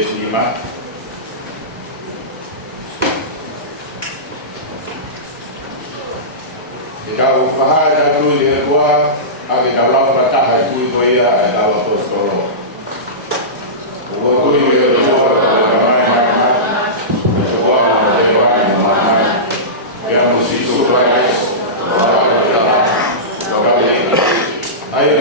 lima. Ikaw pahada tu dia gua agi dalam patah tu ia dalam tostoro. Gua tu dia gua yang mesti supaya ayo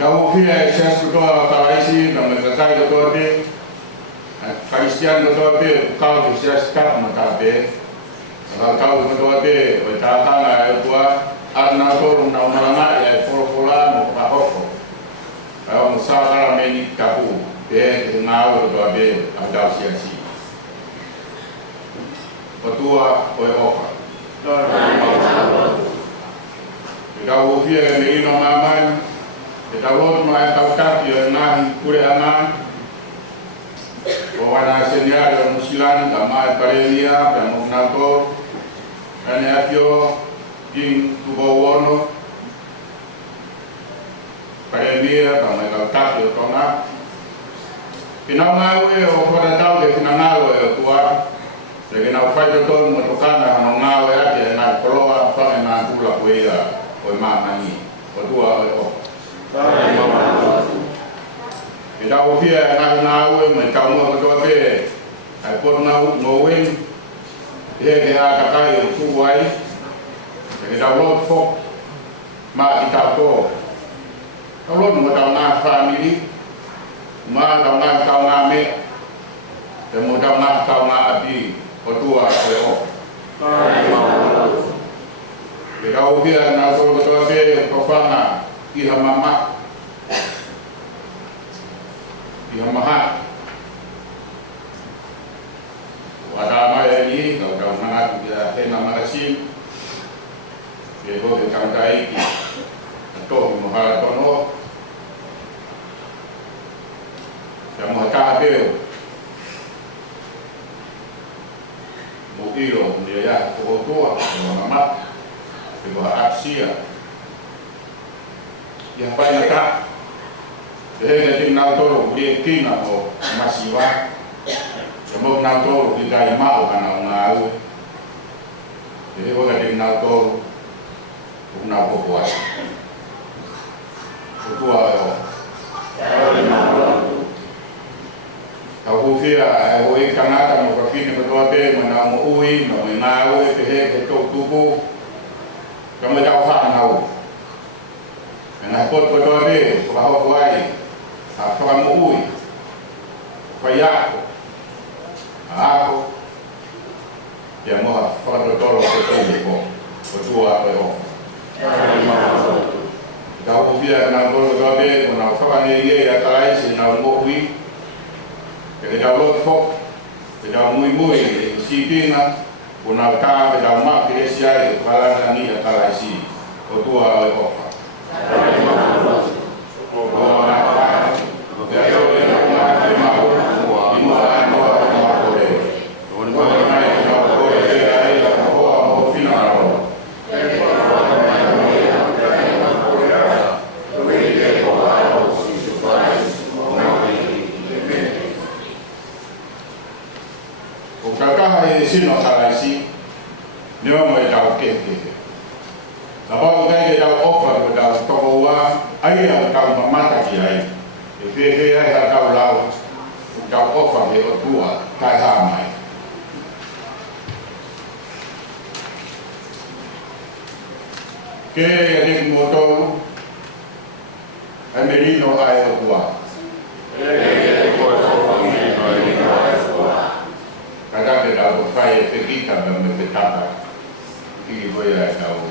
Kau fia saya suka talaisi nama terkait doktor be, Kristian doktor be, kau bisa sekat mata be, kalau kau doktor be, berdatang ayat tua, arna tu rumah orang ayat fola mau kahok, kalau musafir menik kapu, be ngau doktor be, ada siasi, petua oleh ofa. Kau fia ini nama kita buat mulai taukat yang nan kuliahan, bawa senior yang musilan, gamai parenia, yang mengatur, dan apio, jing tubawono, parenia, gamai taukat yang tengah. Pinangawe, orang tahu dia pinangawe tua, jadi nak fight itu menentukan dengan mengawe aja, nak keluar, apa yang nak pula kuya, mana ni, berdua oh. Kita ufia nawe mereka mau berdoa be, aku ngawin, dia kakai suai, kita lot fok, mak kita to, kalau mau tahu nak family, mak tahu nak kau ngame, dan mau tahu nak kau ngabi, berdua leo. Kita ufia nawe berdoa be, kofana. Ihamamat, ihamahat. Wadama ini kalau kau sangat dia hema marasim, dia boleh kandai atau muharatono, yang muhakabel, mukiro dia ya kotor, ihamamat, dia aksi. Yang paling tak, dia tinggal tolong dia kena oh masih wah, semua tinggal tolong kita mau kan ngau, jadi kalau tinggal tolong, bukan apa buat, itu apa? Aku kira aku ikan ada mau kafir berdoa be mana mau uin, mau ngau, behe ketok tubuh, kamu jauh ngau. Yang ikut berdoa be, bahawa kuai, apa kamu ui, kayak aku, yang mau pada tolong betul berdua berdoa. Kau biar nak berdoa be, nak kawan ye ya kalai si nak mau ui, jadi kalau fok, jadi mui si pina, punak kah, jadi mak dia siapa, kalau ni ya kalai si berdua berdoa. Sino kalasi, ni mau tahu ke. Lepas kita dah offer dah tahuwa, ayah kau mata kiai, Ife ayah kau lau, kau offer dia tua, kai hamai. Ke yang motor, merino ai o tua. Kada ke da o fai e kita me me tata. Ki voi ai da o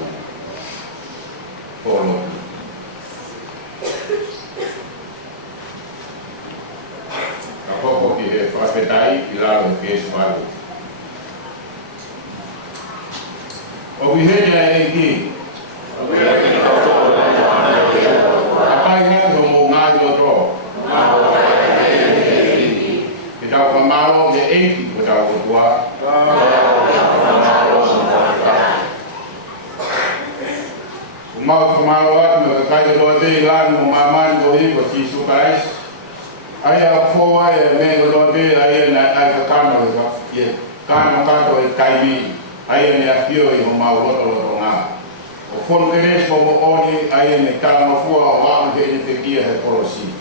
polo. Ka poco ki e whapetai i lalo ke e swaru. O wihenia e ki. Apai hea ho ngai o tro. Ke tau whamaro ke eiki ko tau o tua. O mau whamaro atu me ka kai roa te lanu o mamani ko i ko Jisu Christ. Ai a fōa e me ko roa te ai e na ai ka kano e ka. Ie kano kato e kaimi. Ai e ne a fio i ho mau roto ngā. O fono keres mo oni ai e ne kalamafua o aku ke ine te kia he porosi.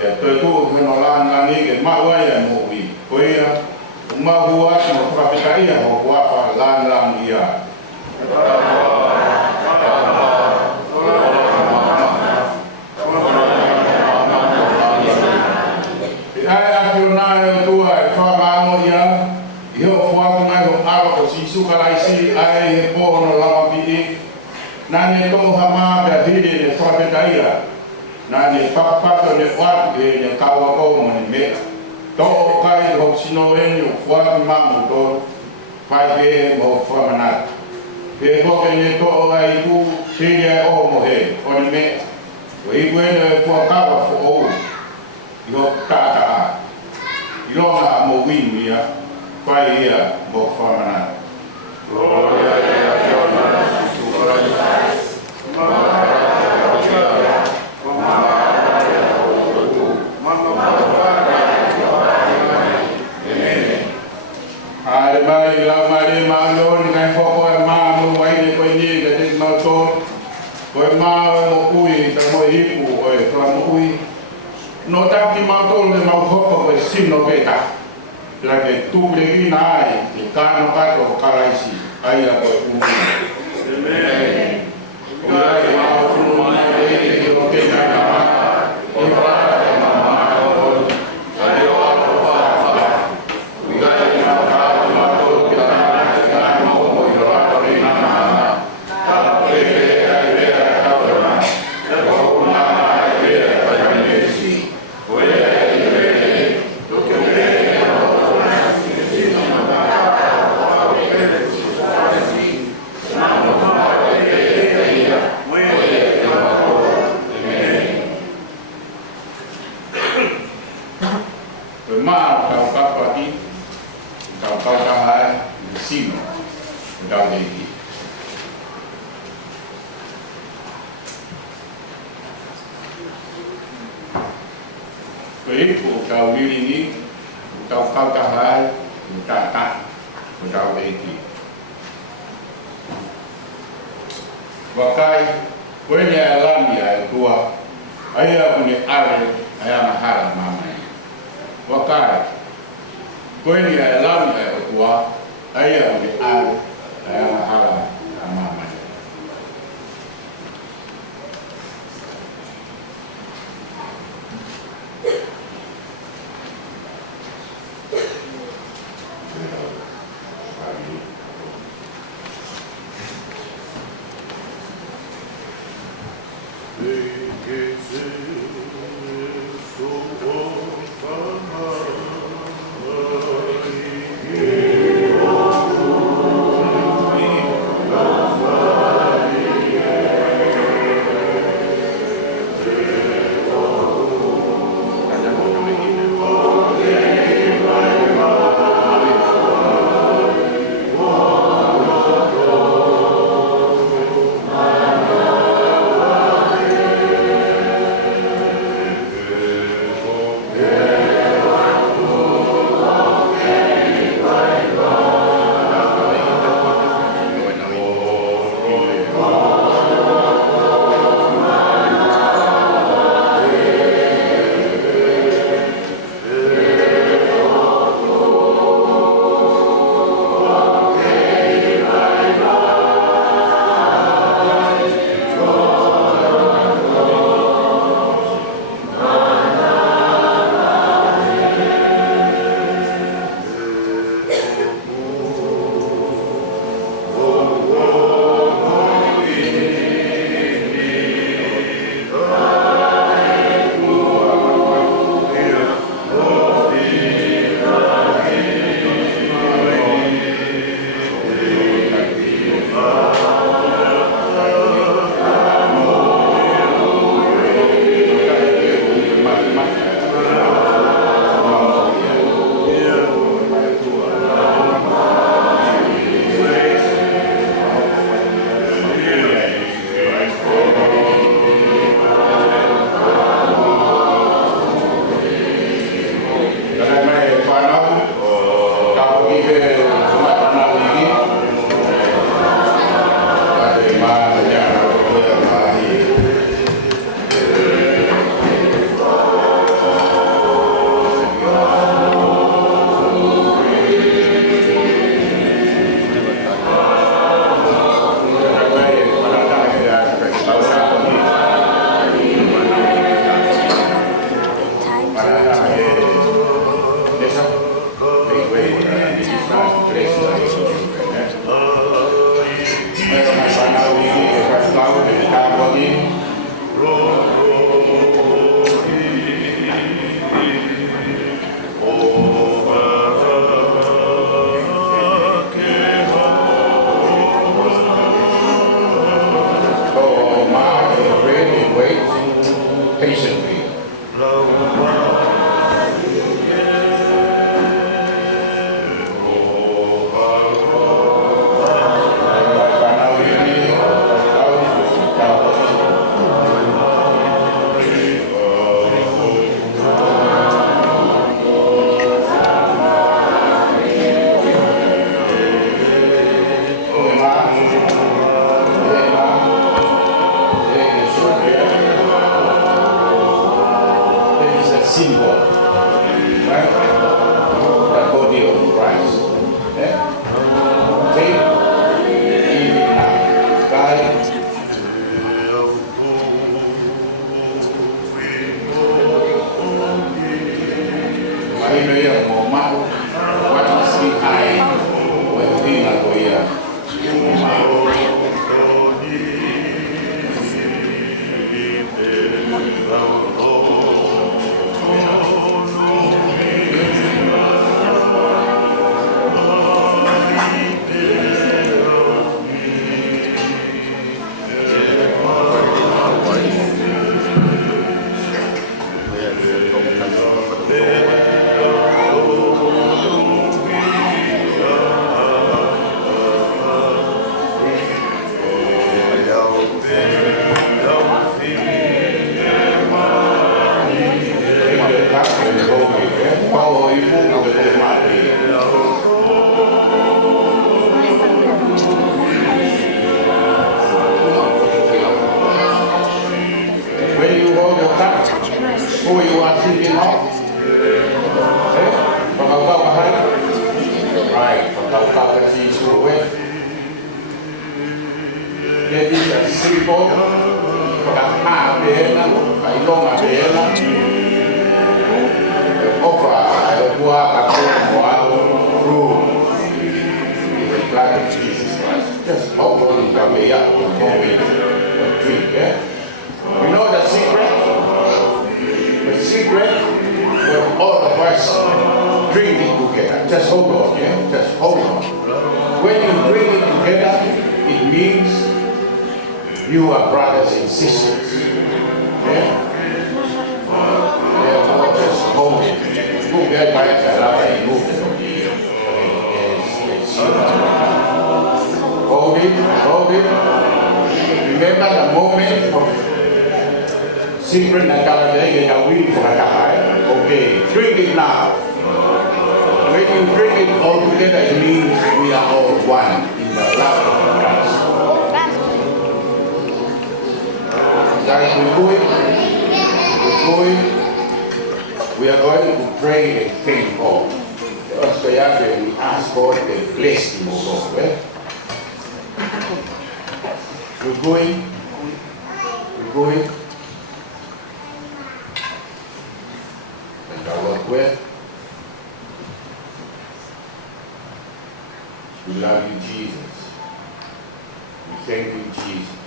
Ia toi tū wheno lāna ni ke mau ai e mo ui. Ko ia, o mau hua mo whakapika ia ho kuapa lāna ia. E ai a whio nāe o tua e whamano ia, i ho whaku mai ho awa o si sukaraisi ai he pōhono lama pi nane tō hama pia hiri ne whaketaia. Nane whakapato ne whatu e ne kaua kou mo ne mea. Tō o kai ho sino eni o whatu mamu tō whai he mo whamanat. He hoke ne tō o ai ku hiri ai o mo he o ne mea. O iku ene e whakawa fo ou i ho tāta a. I ronga mo winu ia, whai ia mo whamanat. Gloria a Ai mai la mari malon kai foko e mamu ai ne koi ni ke te mato ko e mau mo ui ta mo ipu o e fra mo ui no ta ki mato le mau foko e sino beta la ke tu le vina ai ke kano kato kalaisi ai a ko u amen ai mau fu mai e ke o ke na o fra Who you are thinking of? Pagkakaw mahal? Right, pagkakaw kasi isuwe. It is a simple, pagkakaabela, kailong abela. Offer, kuha kakuha, through the blood of Jesus Christ. Just open the way up and go with the drink, yeah? You know the secret? The secret when all of us drink it together. Just hold on, yeah? Just hold on. When you drink it together, it means you are brothers and sisters. Yeah? Therefore, just hold it. Move that by the move it. Hold it, hold it. Remember the moment of secret Natalia that we for okay, drink it now. When you drink it all together, it means we are all one in the love of Christ. Guys, we are going to pray and thank God. We ask God to bless him, O God. We're going. And our Lord, where? We love you, Jesus. We thank you, Jesus.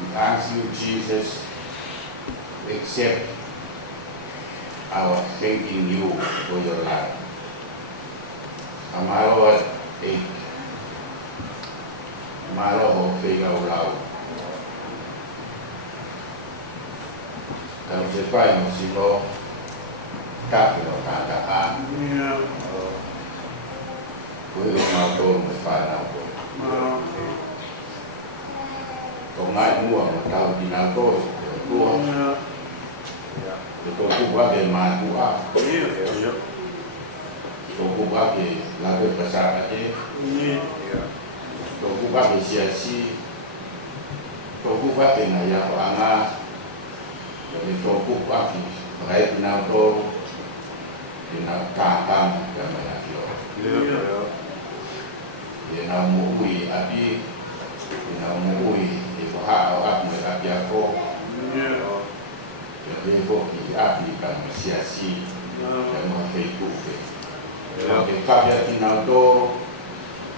We ask you, Jesus, accept our thanking you for your life. Amaro at Amaro ho figaw lao. Kalau sepai musiko kapilo kata Kuih mau turun sepanjang aku. Tongai mua tahu di nato tua. Itu tua dan matua. Itu tua ke lagu besar aja. Itu tua ke siasi. Itu tua ke naya orang. Jadi itu tua ke baik di nato. Di nato kakam dan banyak yo. Dia nak mui abi, dia nak mui ibuha awak mereka biako, jadi bukti abi kan siasi dan menghidup itu. Jadi kabia tinado,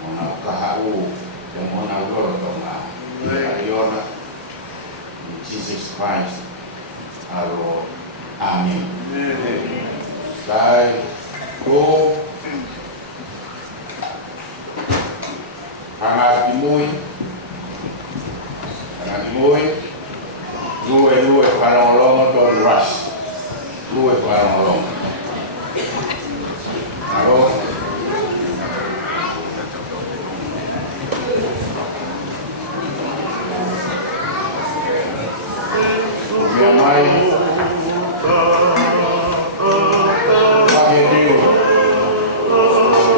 mana kahau, yang mana lor dona, ayona, Jesus Christ, aro, amin. Sai, go. Hangat dimui, lue parang long atau rush, lue parang long. Ako, biamay, pakitin.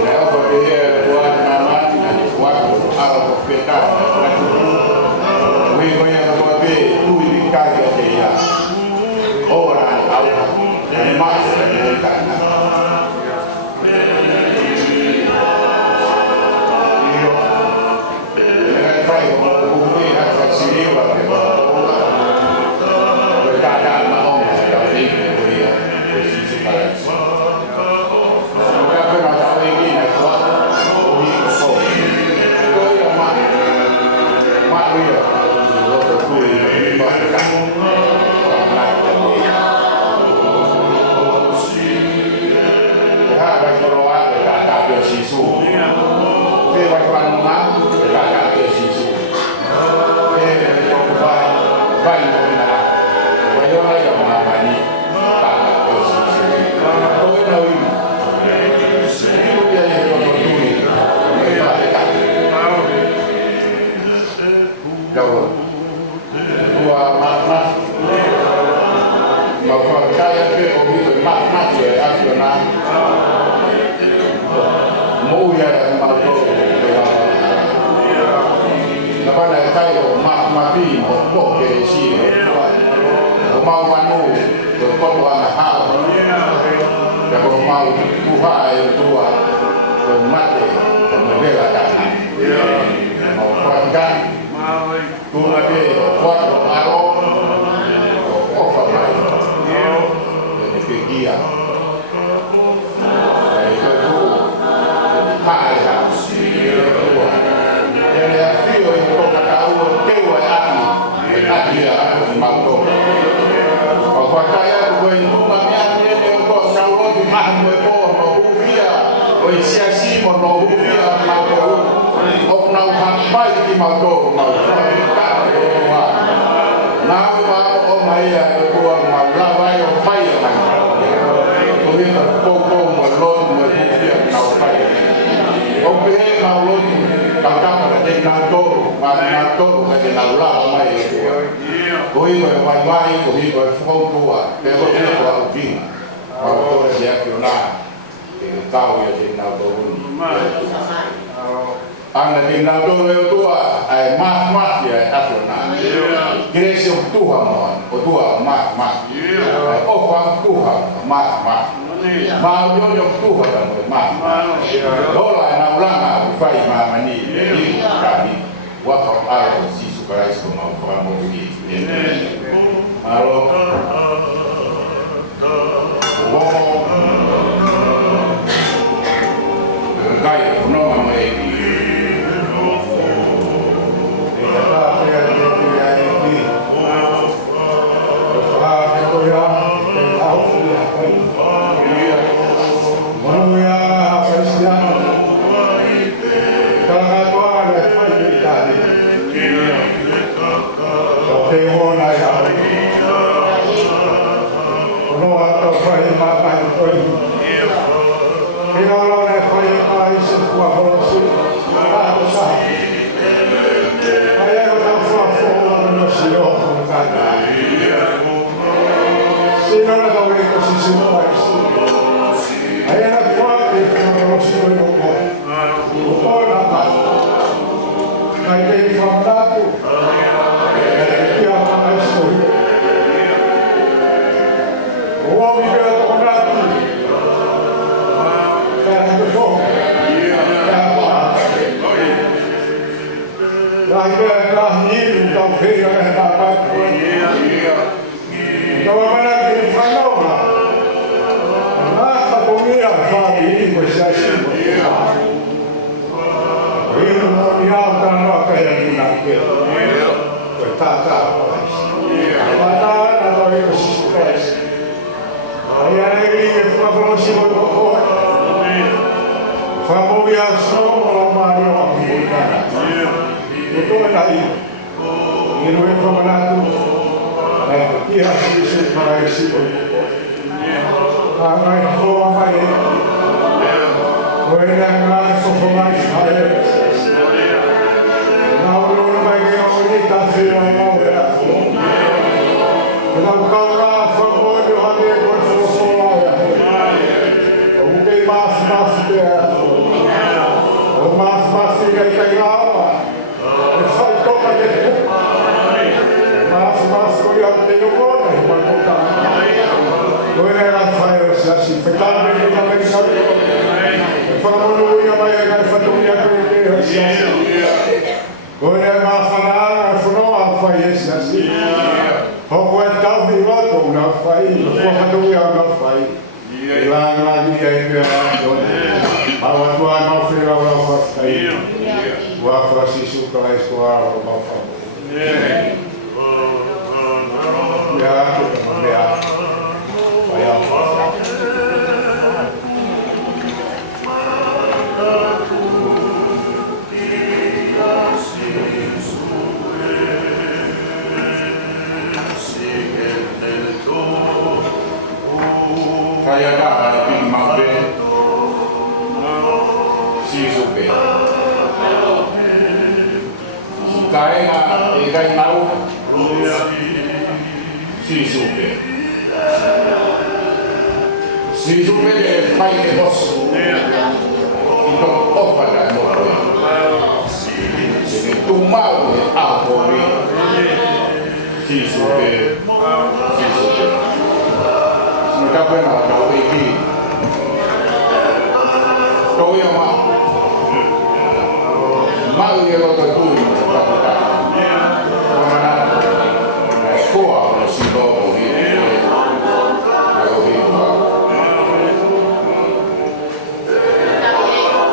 Kaya papiya buat naman. Hãy subscribe cho kênh Ghiền Mì Gõ để không bỏ lỡ những video hấp dẫn. mapi mo ke si o mau manu to ko ana ha ya ko mau buha e tua ko mate ko vela ta mau panga tu mate ko aro o fa mai ne ke dia ai ko tu ha ya ya fio e ko ka o ke o ati ya mau to o fa ka ya ko en tu ma mi ko sa o di ma mo ko no ufia o sia si mo no ufia ma ko o na u ha pai ki ma to ma ka wa na ma o mai ya ko ma la va yo pai ma ko ni ko mo lo mo ufia na o pai o pe ma lo ka ka ma de na to ma na to ka de na la mai Oi, vai, corrido, vai fogo tua, pelo tempo ao fim, a autora de Afioná, o tal e a gente não do Anda de não do tua, é máfia Afioná. Cresce o tua mão, o tua máfia. O fam tua máfia. Mas o tua também máfia. Lola na ulama, faz mamani, ele cabe, o afro se supera isso como o famoso. Alo, kai no mai. Tu mal, Sisu ke. Kita pernah tahu ini. Tahu yang mau yang kita tuh kita. Mana sekolah masih bawa ini. Kalau ini.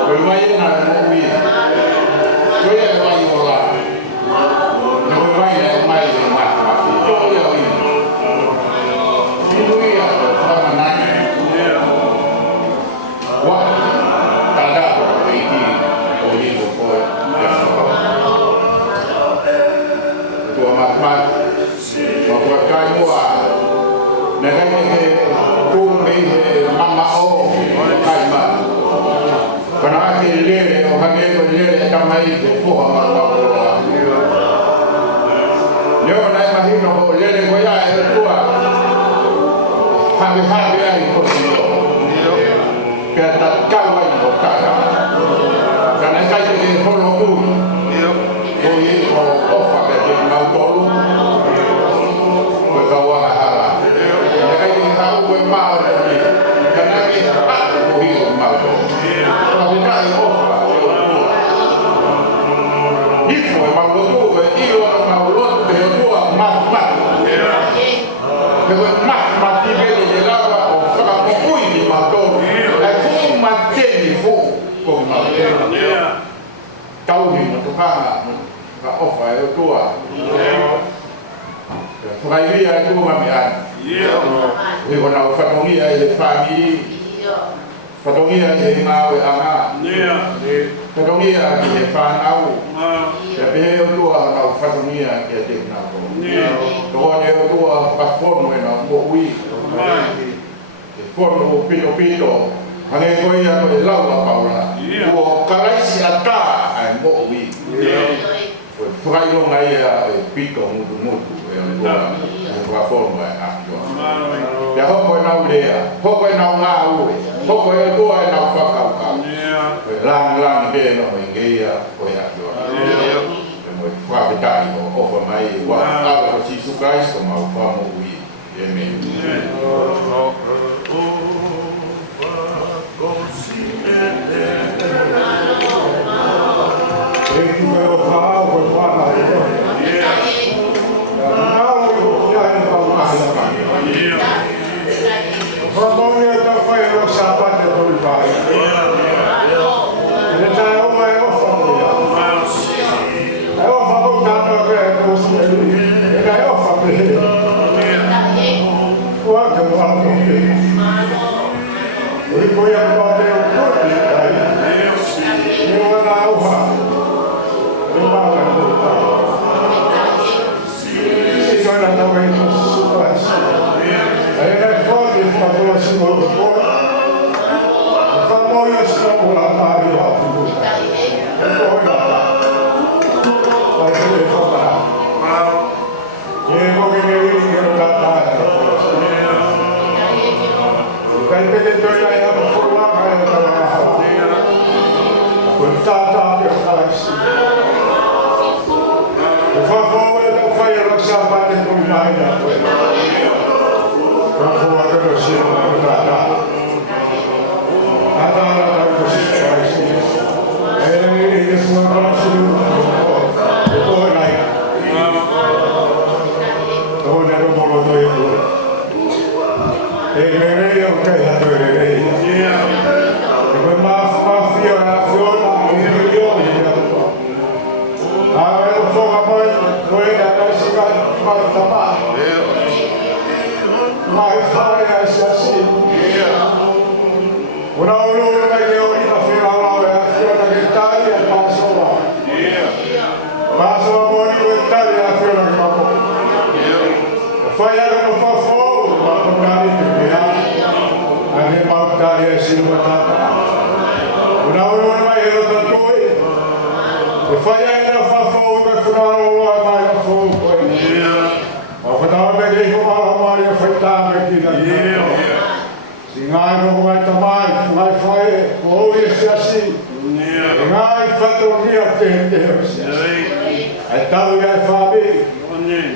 Bermain ada ini. Saya main bola.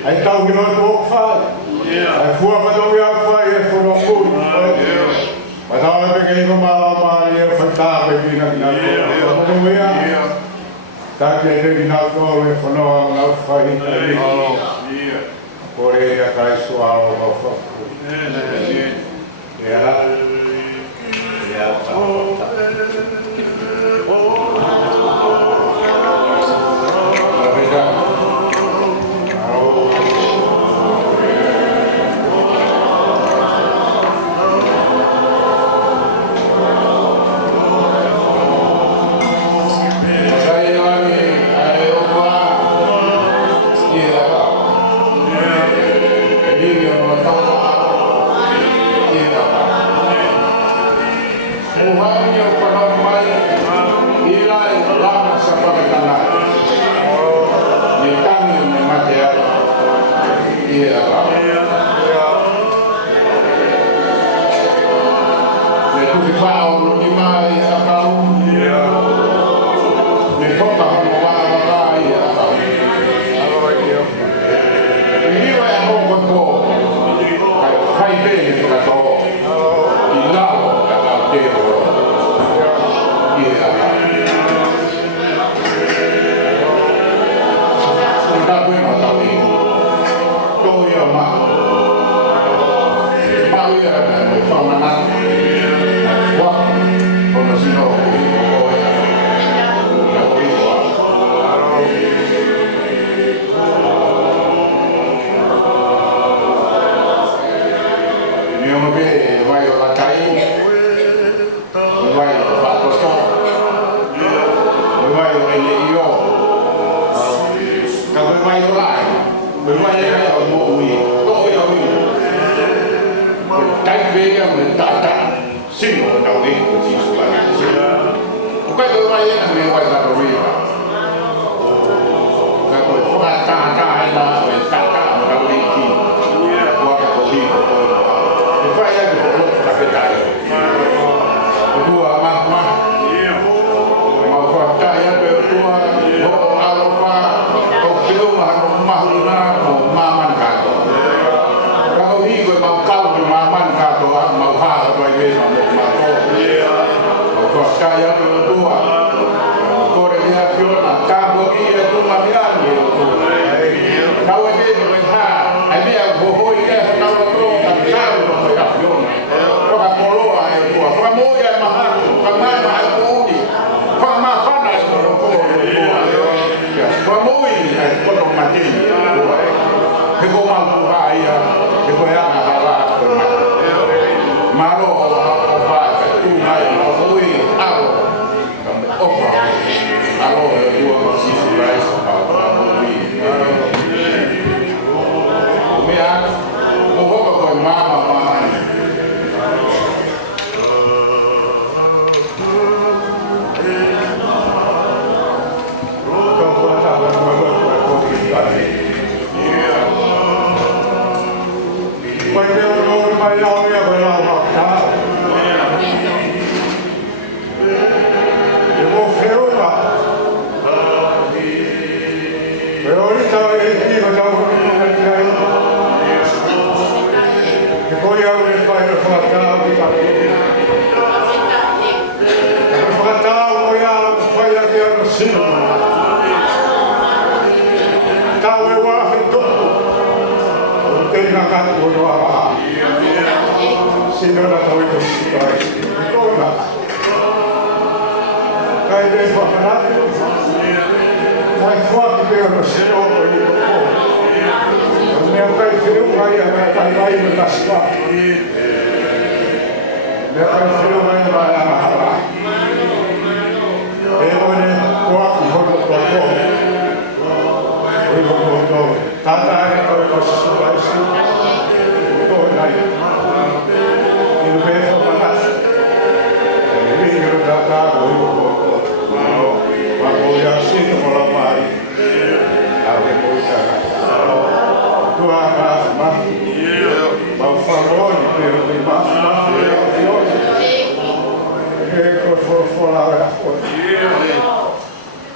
Ai tau ki noi kōk whai. Ai fua whanongi a whai e whono kūri. Ma tau e peke iko māla māri e whantāpe ki na kina kōk. Whanongi a. Tāki e te kina kōk e whanoa ngā whai. Kore e a kai suao ngā whaku. Ia. Ia whanota.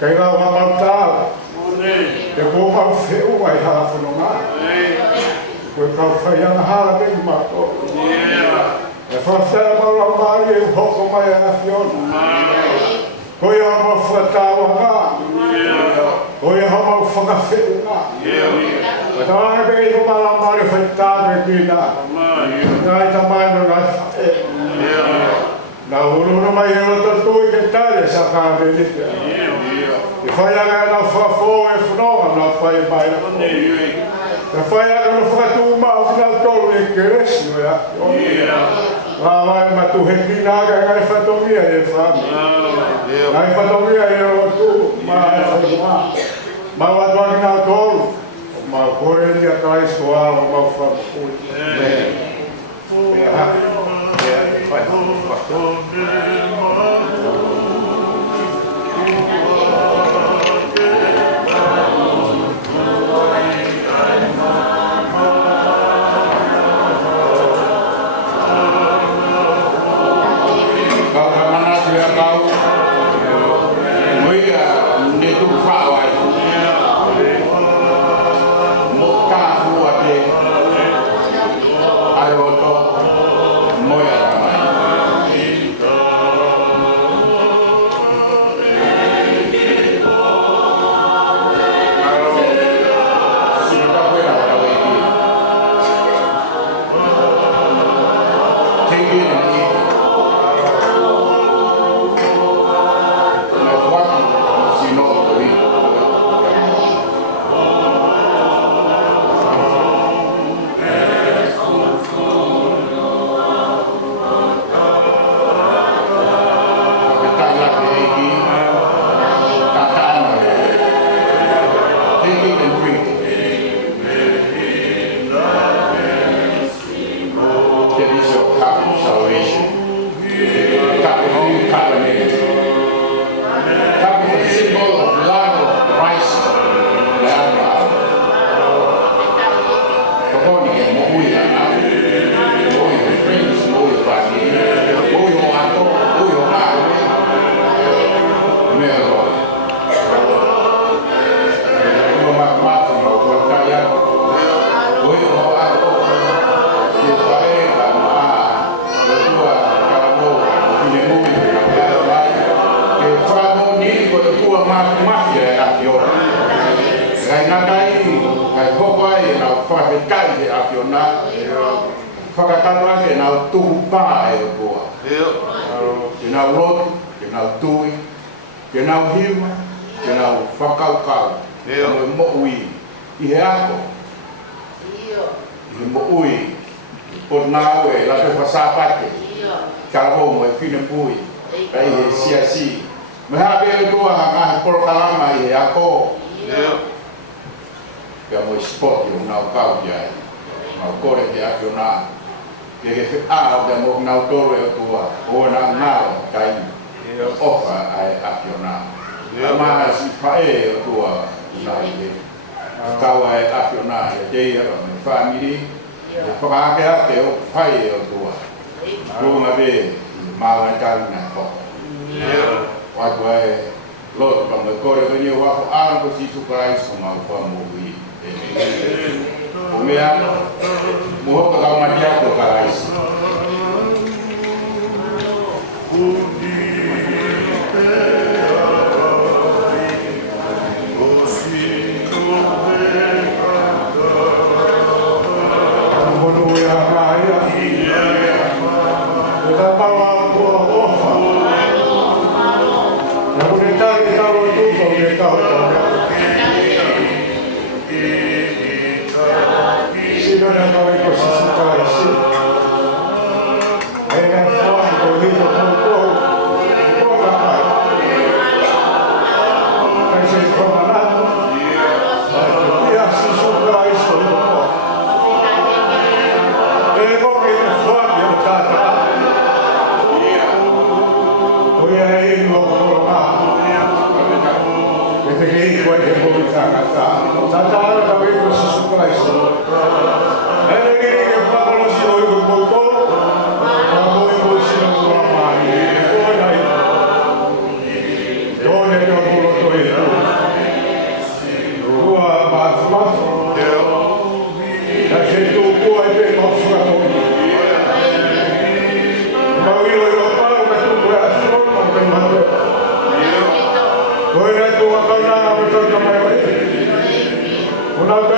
Kailangan mamaltao. Te ko ka fe o ai ha fo no ma. Ko ka fa ya na ha te ma ko. E fa fa ma la ma e ho ko mai a fiona. Ko ya ma fa ta wa nga. Ko ya ma fa ka fe nga. Ko ta be ko ma la ma e fa ta be ki na. Na ta mai no na. Na uru no mai e o to ke tale sa ka be ni. E fai aga na fafo e funoa na fai mai na funoa. E fai aga na whakatu mao ki nau tolu e keresi no ya. Rā mai ma tu he kina aga e ngai whatongia e whami. Ngai whatongia e o tu ma e whatongia. Ma watua ki nau tolu. Ma kore ni a Kaisto a o ma whakui. E ha. E ha e whai.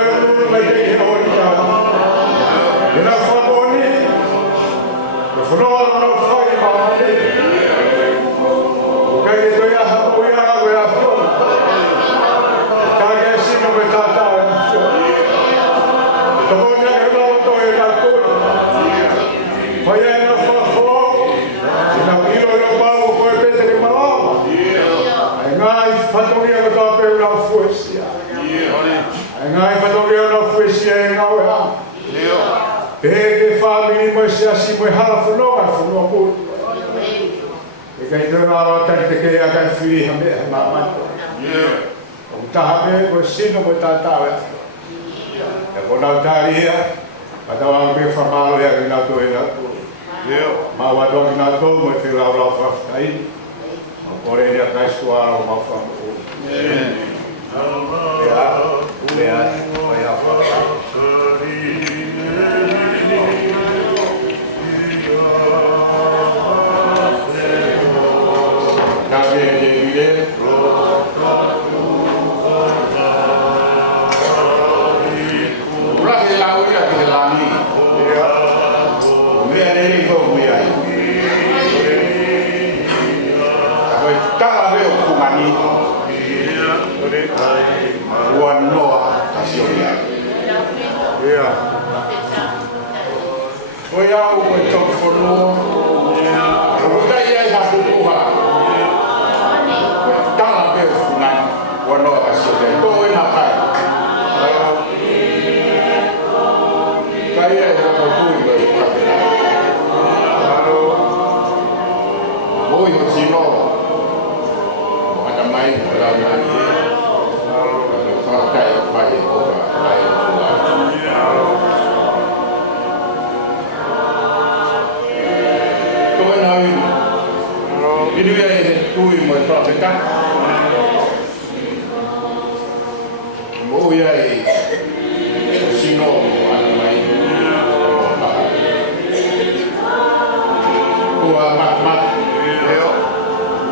eu vai ter que olhar. E na famoni, no final não foi mal. O que eu ia apoiar agora foi. Tá que assim não vai estar. Tô vendo que não tô indo tudo. Foi aí na famoni. E na pila eu pago foi pedir de mal. Aí nós fatoria que tá pegando força. Ngai whatoria no whesia e ngau e hama. Te whamini mo se asi mo hala whanua pūtu. E kai tō ngā tari te kei a kai whiri hame e māmato. O taha me mo sino mo tātāwe. E ko nau tāri ea, patawa me whamaro ea ki nau tō e nau tō. Ma watoa ki nau tō mo e whirau rau whaftai. Ma kore ea kai stuara o mau whamu. Foi algo que eu falou. Eu dei a buha. Tá lá mesmo, né? O novo assim, tô indo na praia. Aí eu vou tudo para cá. Vou ir assim não. Ada mais para lá. Só tá eu vai ini dia tui mo fa peta mo ia e sino ana mai o ma eu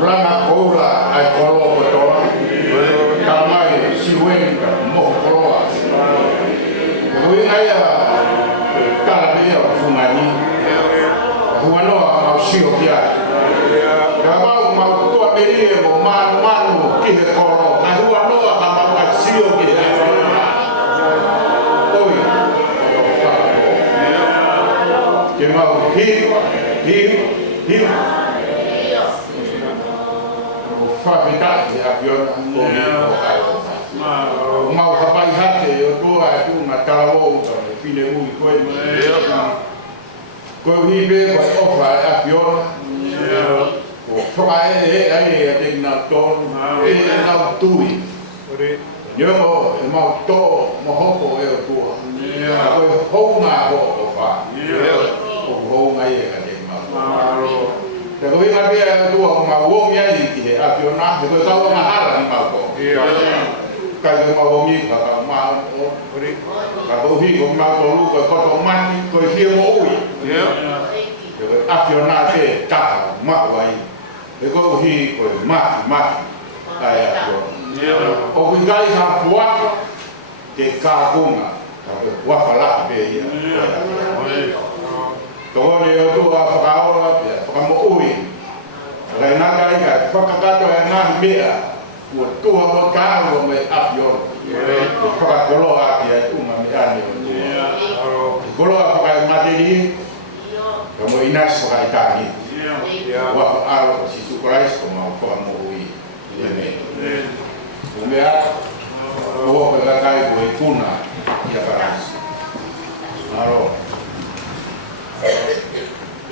rama ora ai kolo ko tola tamai siwenga mo koloa o ia ia kala ia fumani huano au sio kia Kamau mau tua perie mo manu ki he koro na hua noa ka mau ka sio ki he oi ke mau hi fabita ya aviona mau ka pai hate o tua tu na tawo ka fine mu ko ko hi be ko ofa aviona Fai ai te na ton e na tui. Yo mo to mo hopo e o tua. Ko ho ma ho fa. Ko ho ngai e te ma. Te ko ina be tua ma wo mi ai ki a fiona ko ka o ma hara ni ma ko. Ka yo ma wo mi ka ma ka ko hi ko ma ko lu ko to man ko fi mo ui. A fiona te ta ma wai. E ko hi ko ma ai o ku ngai ha puaka ke ka kunga wa fala be ia to le o tu a fa ora fa mo ui lai na kai ka fa ka ka to na mea o tu o ka o me afio fa ko lo a ia tu ma me ani ko lo fa ka materi como inas fa ka ni wa alo si su Christ como fa mo ui o mea o ka kai ko ikuna ia paras aro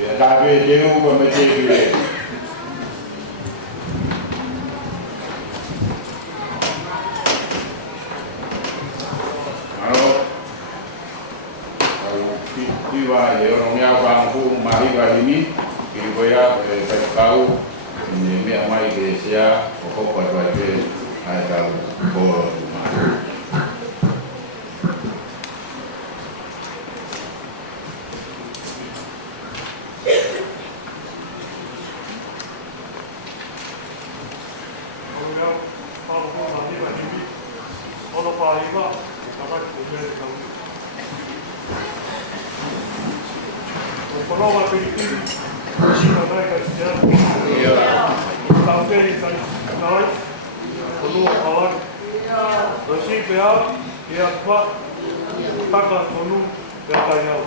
ya dabe deu ko me te vile aro iwa ye ro mea ba ku mari ga ini ki ko ya pe kau ni me mai ke sia o ko pa ke ai ta ko ma Kalau Paloma Pilipili, Shima Dai Kastian, Tauperi Kanai, Konua Kawan, Rosi Pea, Pea Kwa, Taka Konu, Pea Kayau.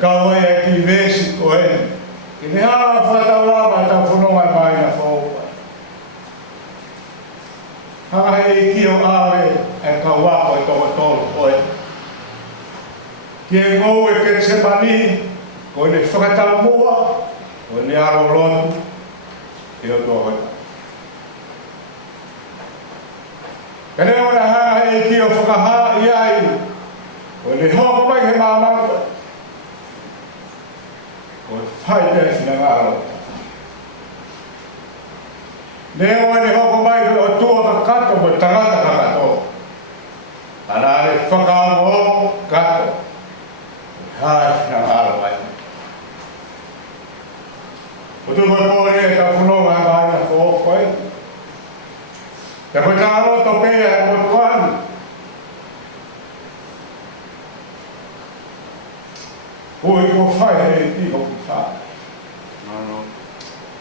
kau e ki vesi ko e. Ki ne haa whatau lama tau whanonga mai na whaupa. Hanga hei ki o awe e kau wako e tō tōru ko e. Ki e ngou e ke se mani, ko ne whakatau mua, ko ne aro lotu, e o tō hoi. Ka ne ona hanga hei ki o whakaha i ai, ko ne hoko mai he māmanga, ko whai pēr whina ngāro. Ne oa ne hoko mai o tua ka kato mo tangata ka kato. Ana ne whakaamo kato. Hai whina ngāro ai. O tu mai pōre e ka whanonga e mai na whoko ai. Te koe tā roto pēa e mo tuanu. Oi ko whai hei ti hoki whai.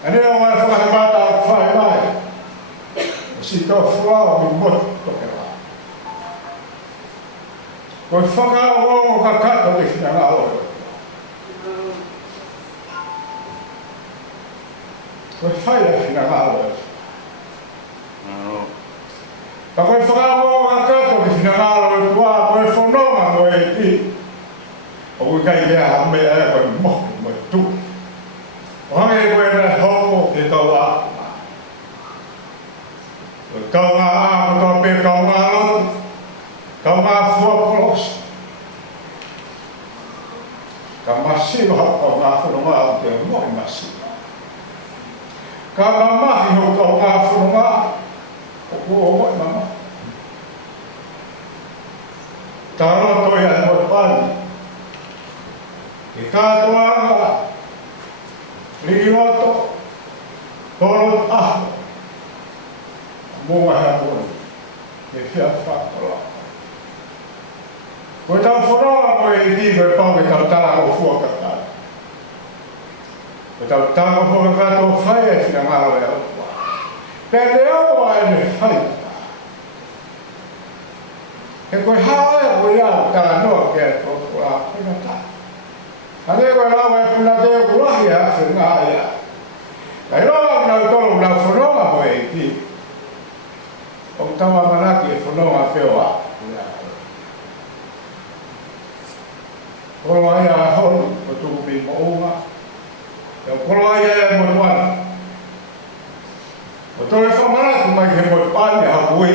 Ane o mai whakahemata o whai mai. O si tō whuao mi motu toke wā. Koe whakao o ka kato ki whina ngā oi. Koe whai e whina ngā oi. Ta koe whakao o ka kato ki whina ngā oi tua, koe whanonga mo e ti. O koe kai kia hame e koe mohi mo e tu. O hange e koe ne hoko ke kau a. O kau ngā a ko tau pe kau ngā lotu. Kau ngā fua polos. Ka masiwa kau ngā whanonga o te mohi masiwa. Ka mahi o kau ngā whanonga o kua o mohi mama. Tā roto ia mo pani. Ke kātoanga, riroto, toro aho, mua hea mori, ke whia whakora. Koe tau whanonga koe i ti koe pau ke tau tāko fuakatara. Koe tau tāko fuakatara o whai e whina ngāro e atua. Pea te aua e me whai. Ke koe hawa e koe au tāra noa ke e tō kura whina tā. Ane koe rawa e puna te o kurahi a se ngā ia. Kai rawa ki nau tolu nau whanonga koe i ti. O tawa manaki e whanonga peo a. Koro ai a honu o tuku mi mounga. E o koro ai e motuana. O tore whamanaki mai he motuani a hapui.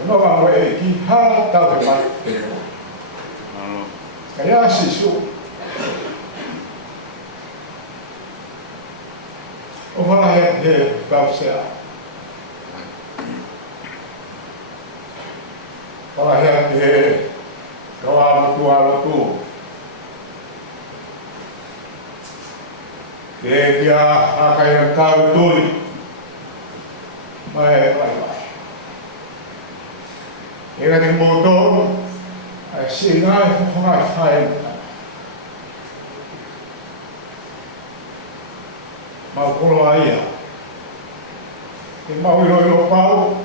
Whanonga mo e ki haa tau he mai te mo. Kai a sisu. O whana he tau sea. Whana he kawa mutu alotu. Ke kia hakai ang tau tui. Mai e mai mai. Ega te motoru, ai si ngai whangai whae. Mau kolo aia. Te mau iro pau,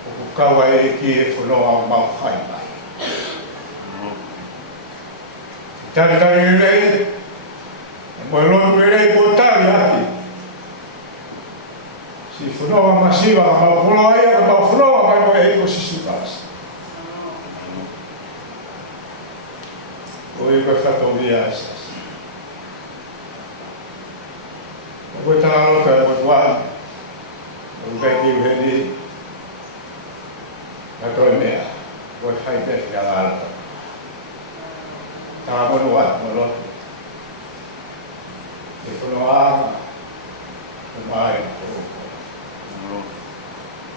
o ku kaua e ki e whanoa o mau whae mai. Tari tari rei, e moe lotu rei po tari ati. Si whanonga masiwa ka mau kolo aia, ka mau whanonga mai mo e iko sisutasi. O iko whatongia esas. O koe tānota e motuani, o kai ki uheni, ka toi mea, koe whai tefi a ngārata. Tā monu atu mo lotu. E whanonga anga, o mai o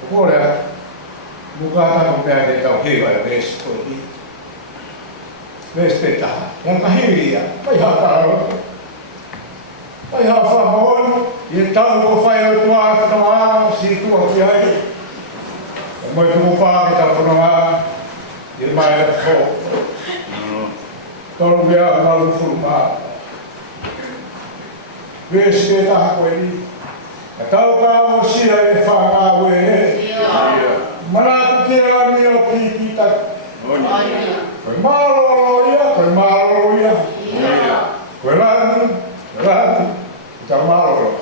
Kore, mukata ko pēr te tau hiwa e vesi ko i. Vesi te taha. Yan ka hiwi ia, pai haa tāro. Pai haa whamahonu, i e tau ko whai o tua a whanonga, si tua ki ai. E moi tuku pāke tau whanonga, i e mai e who. Tolu mea malu furu pā. Vesi te taha ko i. E tau ka o sia e whakāwe e. Mana kira ni o kita. Koe malo ia, koe malo ia. Koe lani, kita malo.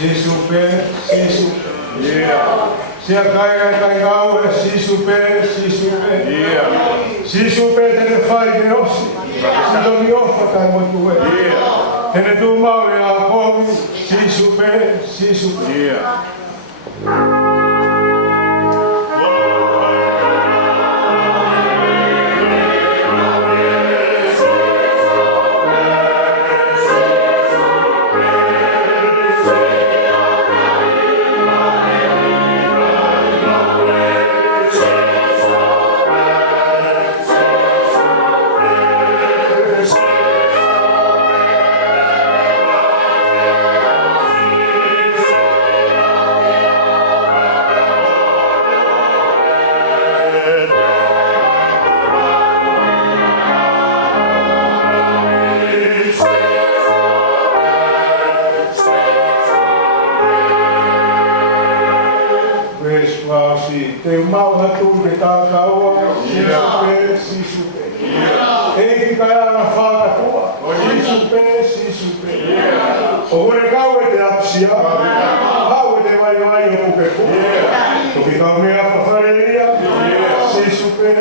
Yes. suasi te mau hatu me ta kaua si supe e ki kaya na whaka kua si supe o kore kau e te apsia hau e te vai o kupe kua toki kau mea whawhareria si supe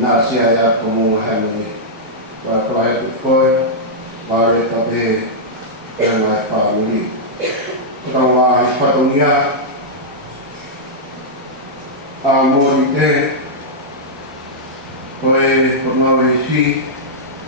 Nasia ya como Henry. Wa